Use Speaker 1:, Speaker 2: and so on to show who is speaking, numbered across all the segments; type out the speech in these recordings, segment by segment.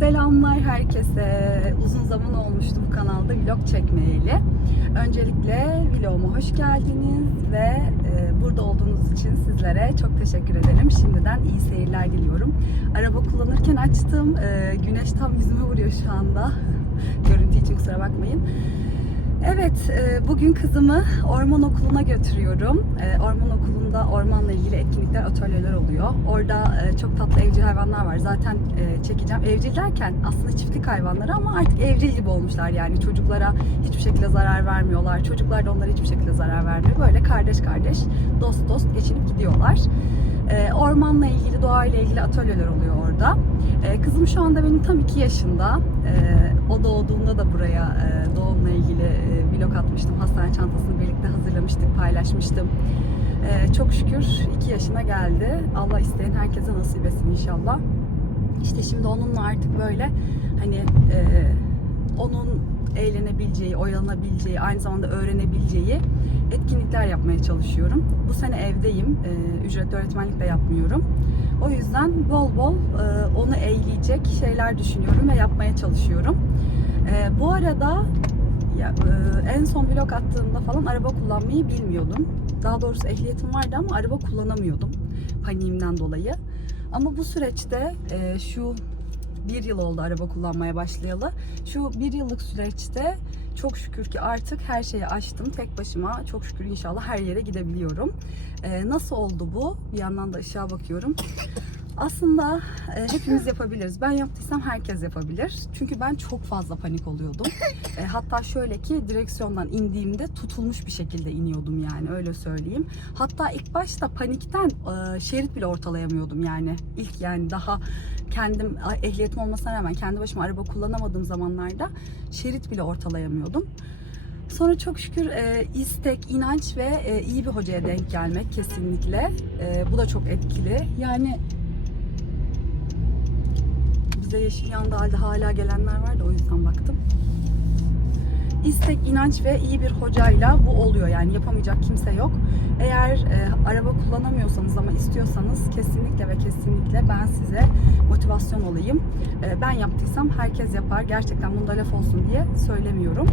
Speaker 1: Selamlar herkese. Uzun zaman olmuştu bu kanalda vlog çekmeyeli. Öncelikle vloguma hoş geldiniz ve e, burada olduğunuz için sizlere çok teşekkür ederim. Şimdiden iyi seyirler diliyorum. Araba kullanırken açtım. E, güneş tam yüzüme vuruyor şu anda. Görüntü için kusura bakmayın. Evet, e, bugün kızımı orman okuluna götürüyorum. E, Orman okulunda ormanla ilgili etkinlikler, atölyeler oluyor. Orada e, çok tatlı evcil hayvanlar var. Zaten çekeceğim. Evcil derken aslında çiftlik hayvanları ama artık evcil gibi olmuşlar. Yani çocuklara hiçbir şekilde zarar vermiyorlar. Çocuklar da onlara hiçbir şekilde zarar vermiyor. Böyle kardeş kardeş, dost dost geçinip gidiyorlar. E, Ormanla ilgili, doğayla ilgili atölyeler oluyor orada. E, Kızım şu anda benim tam 2 yaşında. E, O doğduğunda da buraya e, doğumla ilgili e, vlog atmıştım. Hastane çantasını birlikte hazırlamıştık, paylaşmıştım. E, Çok şükür 2 yaşına geldi. Allah isteyen herkese nasip etsin inşallah. İşte şimdi onunla artık böyle hani e, onun eğlenebileceği, oyalanabileceği, aynı zamanda öğrenebileceği etkinlikler yapmaya çalışıyorum. Bu sene evdeyim. E, ücretli öğretmenlik de yapmıyorum. O yüzden bol bol e, onu eğleyecek şeyler düşünüyorum ve yapmaya çalışıyorum. E, bu arada ya, e, en son vlog attığımda falan araba kullanmayı bilmiyordum. Daha doğrusu ehliyetim vardı ama araba kullanamıyordum paniğimden dolayı. Ama bu süreçte e, şu bir yıl oldu araba kullanmaya başlayalı. Şu bir yıllık süreçte çok şükür ki artık her şeyi aştım. Tek başıma çok şükür inşallah her yere gidebiliyorum. E, nasıl oldu bu? Bir yandan da ışığa bakıyorum. Aslında e, hepimiz yapabiliriz. Ben yaptıysam herkes yapabilir. Çünkü ben çok fazla panik oluyordum. E, hatta şöyle ki direksiyondan indiğimde tutulmuş bir şekilde iniyordum yani öyle söyleyeyim. Hatta ilk başta panikten e, şerit bile ortalayamıyordum yani. İlk yani daha kendim ehliyetim olmasına rağmen kendi başıma araba kullanamadığım zamanlarda şerit bile ortalayamıyordum. Sonra çok şükür e, istek, inanç ve e, iyi bir hocaya denk gelmek kesinlikle. E, bu da çok etkili. Yani bize yeşil yandı halde hala gelenler var da o yüzden baktım. İstek, inanç ve iyi bir hocayla bu oluyor yani yapamayacak kimse yok. Eğer e, araba kullanamıyorsanız ama istiyorsanız kesinlikle ve kesinlikle ben size motivasyon olayım. E, ben yaptıysam herkes yapar. Gerçekten bunda laf olsun diye söylemiyorum.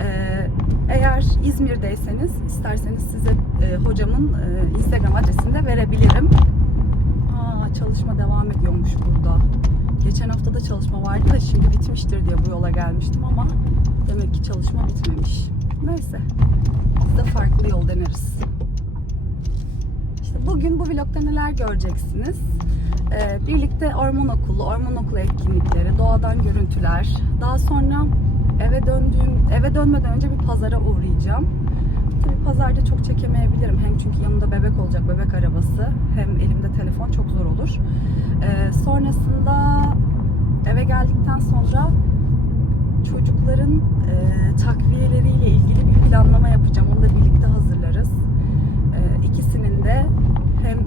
Speaker 1: Ee, eğer İzmir'deyseniz isterseniz size e, hocamın e, Instagram adresini de verebilirim. Aa, çalışma devam ediyormuş burada. Geçen hafta da çalışma vardı da şimdi bitmiştir diye bu yola gelmiştim ama demek ki çalışma bitmemiş. Neyse. Biz de farklı yol deneriz. İşte bugün bu vlogda neler göreceksiniz? Ee, birlikte orman okulu, orman okulu etkinlikleri, doğadan görüntüler. Daha sonra eve döndüğüm, eve dönmeden önce bir pazara uğrayacağım. Tabii pazarda çok çekemeyebilirim. Hem çünkü yanımda bebek olacak, bebek arabası. Hem elimde telefon çok zor olur. Ee, sonrasında eve geldikten sonra çocukların e, takviyeleriyle ilgili bir planlama yapacağım. Onu da birlikte hazırlarız. E, ikisinin de hem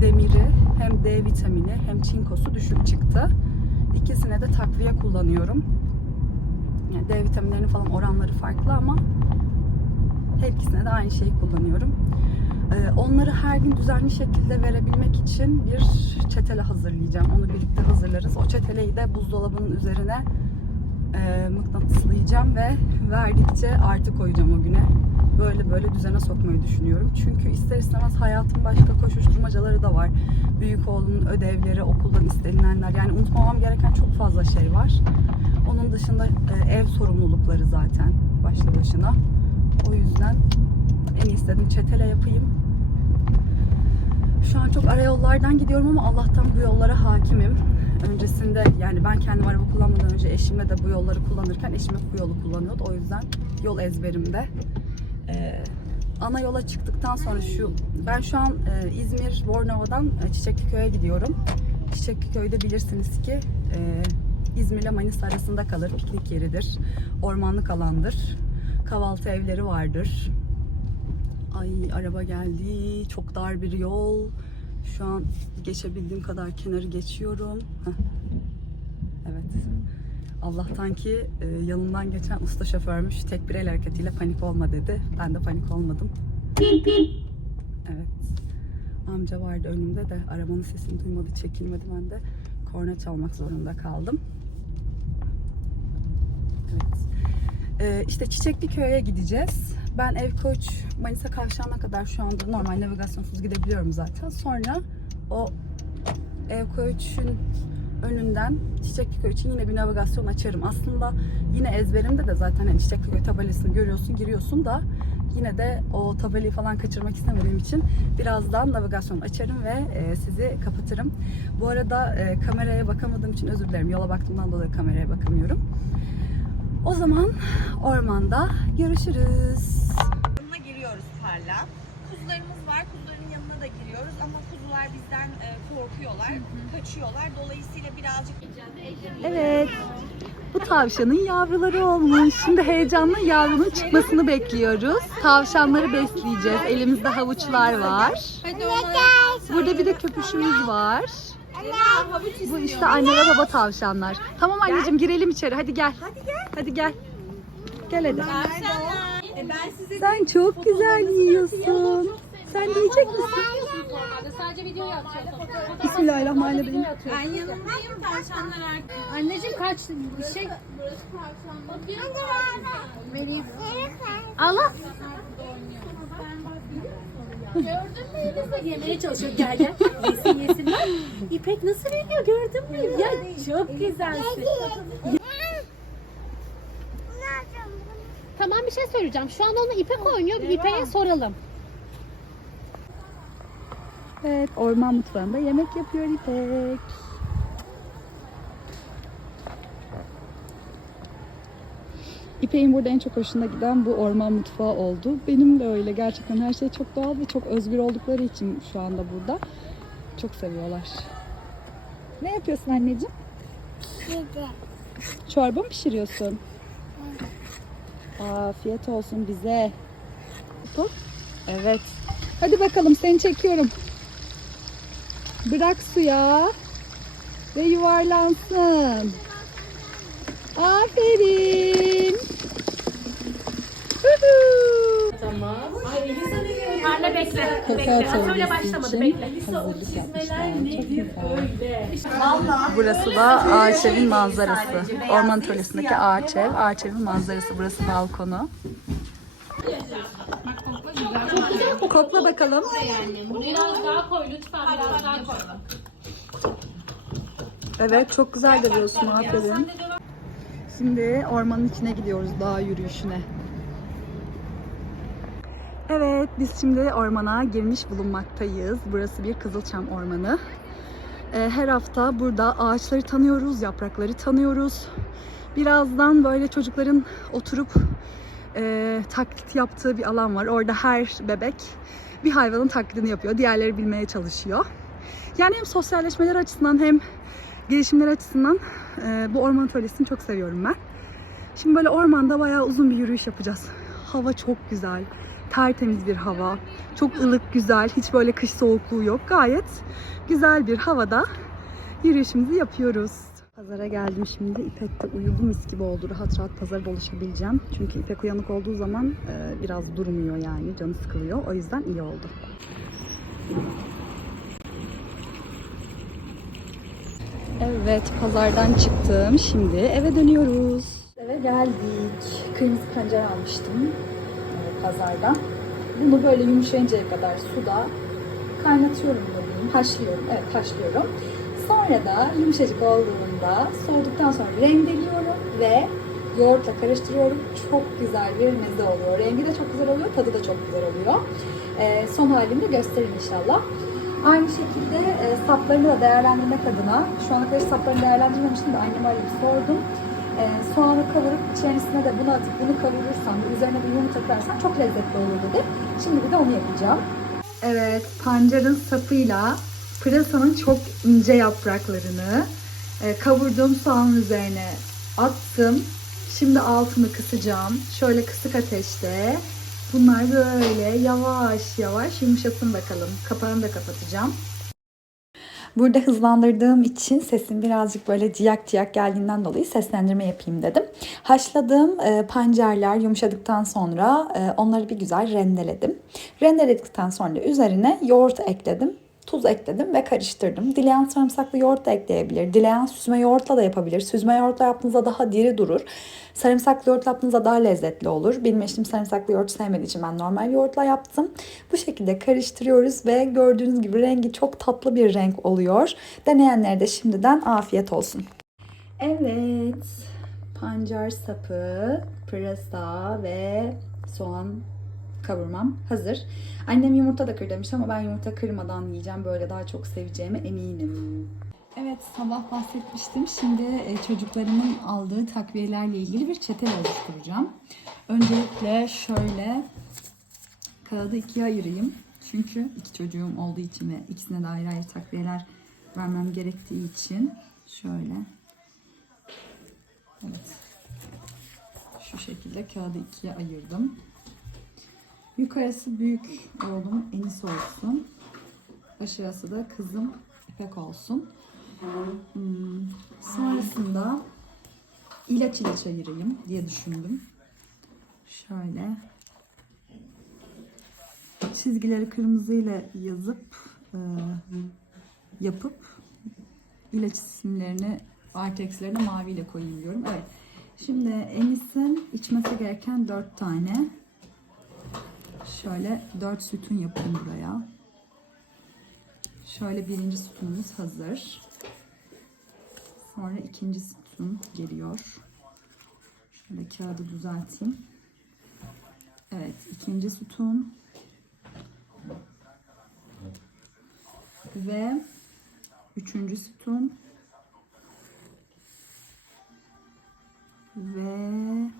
Speaker 1: demiri hem D vitamini hem çinkosu düşük çıktı. İkisine de takviye kullanıyorum. Yani D vitaminlerinin falan oranları farklı ama her ikisine de aynı şeyi kullanıyorum. Ee, onları her gün düzenli şekilde verebilmek için bir çetele hazırlayacağım. Onu birlikte hazırlarız. O çeteleyi de buzdolabının üzerine e, mıknatıslayacağım ve verdikçe artı koyacağım o güne. Böyle böyle düzene sokmayı düşünüyorum. Çünkü ister istemez hayatın başka koşuşturmacaları da var. Büyük oğlumun ödevleri, okuldan istenilenler. Yani unutmamam gereken çok fazla şey var. Onun dışında e, ev sorumlulukları zaten başlı başına. O yüzden en iyi istedim çetele yapayım. Şu an çok ara yollardan gidiyorum ama Allah'tan bu yollara hakimim. Öncesinde yani ben kendim araba kullanmadan önce eşimle de bu yolları kullanırken eşim bu yolu kullanıyordu. O yüzden yol ezberimde. Ee, ana yola çıktıktan sonra şu ben şu an e, İzmir Bornova'dan e, Çiçekliköy'e gidiyorum. Çiçekliköy'de bilirsiniz ki e, İzmir ile Manisa arasında kalır. Piknik yeridir. Ormanlık alandır. Kahvaltı evleri vardır. Ay araba geldi. Çok dar bir yol. Şu an geçebildiğim kadar kenarı geçiyorum. Heh. Evet. Allah'tan ki e, yanından geçen usta şoförmüş. Tek bir el hareketiyle panik olma dedi. Ben de panik olmadım. Evet. Amca vardı önümde de arabanın sesini duymadı, çekilmedi ben de. korna çalmak zorunda kaldım. Evet. Ee, işte Çiçekli Köy'e gideceğiz. Ben Evkoç Manisa Kavşağı'na kadar şu anda normal navigasyonsuz gidebiliyorum zaten. Sonra o Evkoç'un önünden Çiçekli Köy için yine bir navigasyon açarım. Aslında yine ezberimde de zaten hani Çiçekli Köy tabelasını görüyorsun, giriyorsun da yine de o tabelayı falan kaçırmak istemediğim için birazdan navigasyon açarım ve e, sizi kapatırım. Bu arada e, kameraya bakamadığım için özür dilerim. Yola baktığımdan dolayı kameraya bakamıyorum. O zaman ormanda görüşürüz.
Speaker 2: yanına giriyoruz parla. Kuzularımız var. Kuzuların yanına da giriyoruz ama kuzular bizden e, korkuyorlar, kaçıyorlar. Dolayısıyla birazcık
Speaker 1: Evet. Bu tavşanın yavruları olmuş. Şimdi heyecanla yavrunun çıkmasını bekliyoruz. Tavşanları besleyeceğiz. Elimizde havuçlar var. Burada bir de köpüşümüz var. Bu işte anne ve baba tavşanlar. Tamam anneciğim girelim içeri. Hadi gel. Hadi gel. Hadi gel. Gel hadi. Sen çok güzel yiyorsun. Sen yiyecek misin?
Speaker 3: Normalde sadece videoya atıyorsun.
Speaker 1: Bismillahirrahmanirrahim.
Speaker 2: ben yanındayım tavşanlar
Speaker 3: Anneciğim kaç bir şey. Vereyim. Allah. Gördün mü Elif'e yemeye çalışıyor. Gel gel. Yesin yesinler. İpek nasıl veriyor gördün mü? Ya çok güzelsin. Tamam bir şey söyleyeceğim. Şu an onu İpek oynuyor. Bir İpek'e soralım.
Speaker 1: Evet, orman mutfağında yemek yapıyor İpek. İpek'in burada en çok hoşuna giden bu orman mutfağı oldu. Benim de öyle. Gerçekten her şey çok doğal ve çok özgür oldukları için şu anda burada. Çok seviyorlar. Ne yapıyorsun anneciğim? Çorba mı pişiriyorsun? Afiyet olsun bize. Bu? Evet. Hadi bakalım seni çekiyorum. Bırak suya ve yuvarlansın. Aferin.
Speaker 3: Anne bekle.
Speaker 1: Burası da ağaç evin manzarası. Orman atölyesindeki ağaç ev. Ağaç evin manzarası. Burası balkonu. Kokla bakalım.
Speaker 3: Biraz daha koy lütfen biraz daha koy.
Speaker 1: Evet çok güzel görüyorsun aferin. Şimdi ormanın içine gidiyoruz dağ yürüyüşüne. Evet biz şimdi ormana girmiş bulunmaktayız. Burası bir Kızılçam ormanı. Ee, her hafta burada ağaçları tanıyoruz, yaprakları tanıyoruz. Birazdan böyle çocukların oturup e, taklit yaptığı bir alan var. Orada her bebek bir hayvanın taklidini yapıyor. Diğerleri bilmeye çalışıyor. Yani hem sosyalleşmeler açısından hem gelişimler açısından e, bu orman atölyesini çok seviyorum ben. Şimdi böyle ormanda bayağı uzun bir yürüyüş yapacağız. Hava çok güzel. Tertemiz bir hava. Çok ılık, güzel. Hiç böyle kış soğukluğu yok. Gayet güzel bir havada yürüyüşümüzü yapıyoruz. Pazara geldim şimdi. İpek de uyudu mis gibi oldu. Rahat rahat pazara dolaşabileceğim. Çünkü İpek uyanık olduğu zaman e, biraz durmuyor yani. Canı sıkılıyor. O yüzden iyi oldu. Evet, pazardan çıktım. Şimdi eve dönüyoruz. Eve geldik. Kırmızı pancar almıştım pazardan. Bunu böyle yumuşayıncaya kadar suda kaynatıyorum da diyeyim. Haşlıyorum. Evet, haşlıyorum. Sonra da yumuşacık olduğunda soğuduktan sonra rendeliyorum ve yoğurtla karıştırıyorum. Çok güzel bir meze oluyor. Rengi de çok güzel oluyor, tadı da çok güzel oluyor. E, son halini de göstereyim inşallah. Aynı şekilde e, saplarını da değerlendirmek adına, şu ana kadar saplarını değerlendirmemiştim de anneme arayıp sordum. E, soğanı kavurup içerisine de bunu atıp bunu kavurursan üzerine bir yumurta koyarsan çok lezzetli olur dedi. Şimdi bir de onu yapacağım. Evet, pancarın sapıyla pırasanın çok ince yapraklarını e, kavurduğum soğanın üzerine attım. Şimdi altını kısacağım. Şöyle kısık ateşte. Bunlar böyle yavaş yavaş yumuşasın bakalım. Kapağını da kapatacağım. Burada hızlandırdığım için sesim birazcık böyle ciyak ciyak geldiğinden dolayı seslendirme yapayım dedim. Haşladığım e, pancarlar yumuşadıktan sonra e, onları bir güzel rendeledim. Rendeledikten sonra üzerine yoğurt ekledim. Tuz ekledim ve karıştırdım. Dileyen sarımsaklı yoğurt da ekleyebilir. Dileyen süzme yoğurtla da yapabilir. Süzme yoğurtla yaptığınızda daha diri durur. Sarımsaklı yoğurtla yaptığınızda daha lezzetli olur. Benim sarımsaklı yoğurt sevmediği için ben normal yoğurtla yaptım. Bu şekilde karıştırıyoruz ve gördüğünüz gibi rengi çok tatlı bir renk oluyor. Deneyenlere de şimdiden afiyet olsun. Evet, pancar sapı, pırasa ve soğan kavurmam hazır. Annem yumurta da kır demiş ama ben yumurta kırmadan yiyeceğim. Böyle daha çok seveceğime eminim. Evet sabah bahsetmiştim. Şimdi e, çocuklarımın aldığı takviyelerle ilgili bir çete oluşturacağım. Öncelikle şöyle kağıdı ikiye ayırayım. Çünkü iki çocuğum olduğu için ve ikisine de ayrı ayrı takviyeler vermem gerektiği için şöyle Evet. Şu şekilde kağıdı ikiye ayırdım. Yukarısı büyük oğlum Enis olsun. Aşağısı da kızım İpek olsun. Hmm, Sonrasında ilaç ilaç ayırayım diye düşündüm. Şöyle çizgileri kırmızıyla yazıp e, yapıp ilaç isimlerini Artex'lerine maviyle koyayım diyorum. Evet. Şimdi Enis'in içmesi gereken 4 tane şöyle 4 sütun yapayım buraya. Şöyle birinci sütunumuz hazır. Sonra ikinci sütun geliyor. Şöyle kağıdı düzelteyim. Evet, ikinci sütun. Ve üçüncü sütun. Ve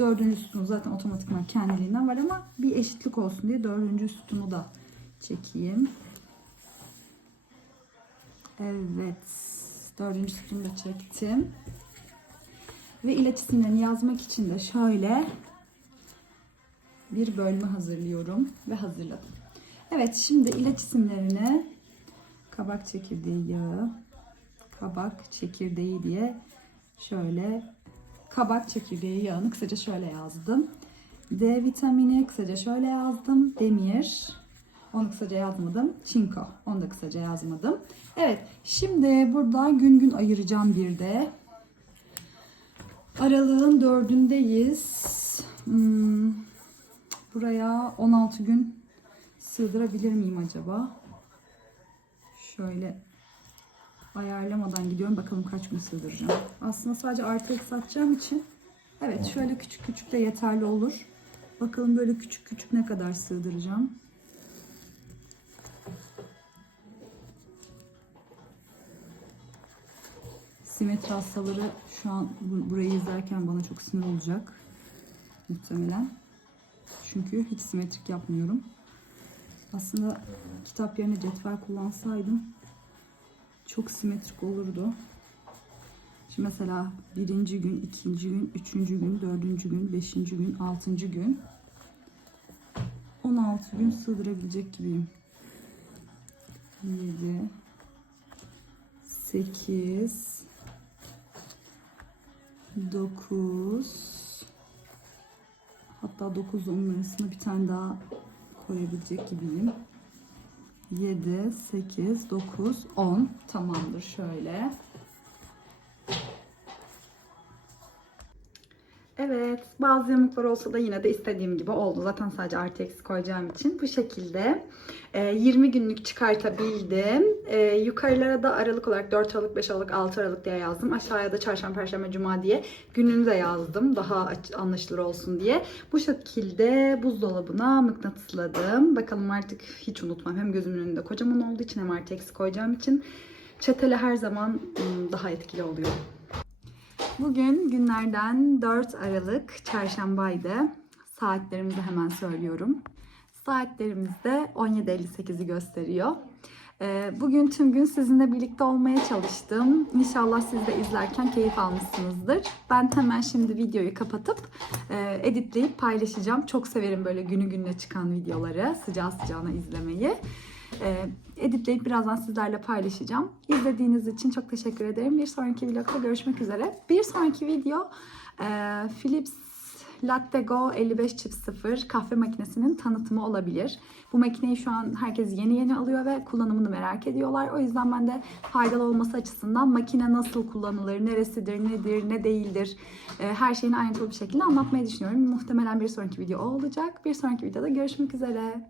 Speaker 1: dördüncü sütun zaten otomatikman kendiliğinden var ama bir eşitlik olsun diye dördüncü sütunu da çekeyim. Evet. Dördüncü sütunu da çektim. Ve ilaç isimlerini yazmak için de şöyle bir bölme hazırlıyorum ve hazırladım. Evet şimdi ilaç isimlerini kabak çekirdeği yağı, kabak çekirdeği diye şöyle kabak çekirdeği yağını kısaca şöyle yazdım. D vitamini kısaca şöyle yazdım. Demir. Onu kısaca yazmadım. Çinko. Onu da kısaca yazmadım. Evet. Şimdi burada gün gün ayıracağım bir de. Aralığın dördündeyiz. Hmm, buraya 16 gün sığdırabilir miyim acaba? Şöyle ayarlamadan gidiyorum. Bakalım kaç gün sığdıracağım. Aslında sadece artı eksi atacağım için evet şöyle küçük küçük de yeterli olur. Bakalım böyle küçük küçük ne kadar sığdıracağım. Simetri hastaları şu an bu- burayı izlerken bana çok sinir olacak. Muhtemelen. Çünkü hiç simetrik yapmıyorum. Aslında kitap yerine cetvel kullansaydım çok simetrik olurdu. Şimdi mesela birinci gün, ikinci gün, üçüncü gün, dördüncü gün, beşinci gün, altıncı gün 16 gün sığdırabilecek gibiyim. 7 8 9 hatta 9 10 arasında bir tane daha koyabilecek gibiyim. 7, 8, 9, 10 tamamdır şöyle. Evet, bazı yamuklar olsa da yine de istediğim gibi oldu. Zaten sadece artı eksi koyacağım için bu şekilde e, 20 günlük çıkartabildim. E, yukarılara da aralık olarak 4 Aralık, 5 Aralık, 6 Aralık diye yazdım. Aşağıya da çarşamba, perşembe, cuma diye gününü de yazdım. Daha anlaşılır olsun diye. Bu şekilde buzdolabına mıknatısladım. Bakalım artık hiç unutmam. Hem gözümün önünde kocaman olduğu için hem artı eksi koyacağım için çetele her zaman ım, daha etkili oluyor. Bugün günlerden 4 Aralık çarşambaydı. Saatlerimizi hemen söylüyorum. Saatlerimizde 17.58'i gösteriyor. Ee, Bugün tüm gün sizinle birlikte olmaya çalıştım. İnşallah siz de izlerken keyif almışsınızdır. Ben hemen şimdi videoyu kapatıp e, editleyip paylaşacağım. Çok severim böyle günü gününe çıkan videoları sıcağı sıcağına izlemeyi. Editleyip birazdan sizlerle paylaşacağım. İzlediğiniz için çok teşekkür ederim. Bir sonraki vlogda görüşmek üzere. Bir sonraki video e, Philips Latte Go 55 çift 0 kahve makinesinin tanıtımı olabilir. Bu makineyi şu an herkes yeni yeni alıyor ve kullanımını merak ediyorlar. O yüzden ben de faydalı olması açısından makine nasıl kullanılır, neresidir, nedir, ne değildir e, her şeyini ayrıntılı bir şekilde anlatmayı düşünüyorum. Muhtemelen bir sonraki video olacak. Bir sonraki videoda görüşmek üzere.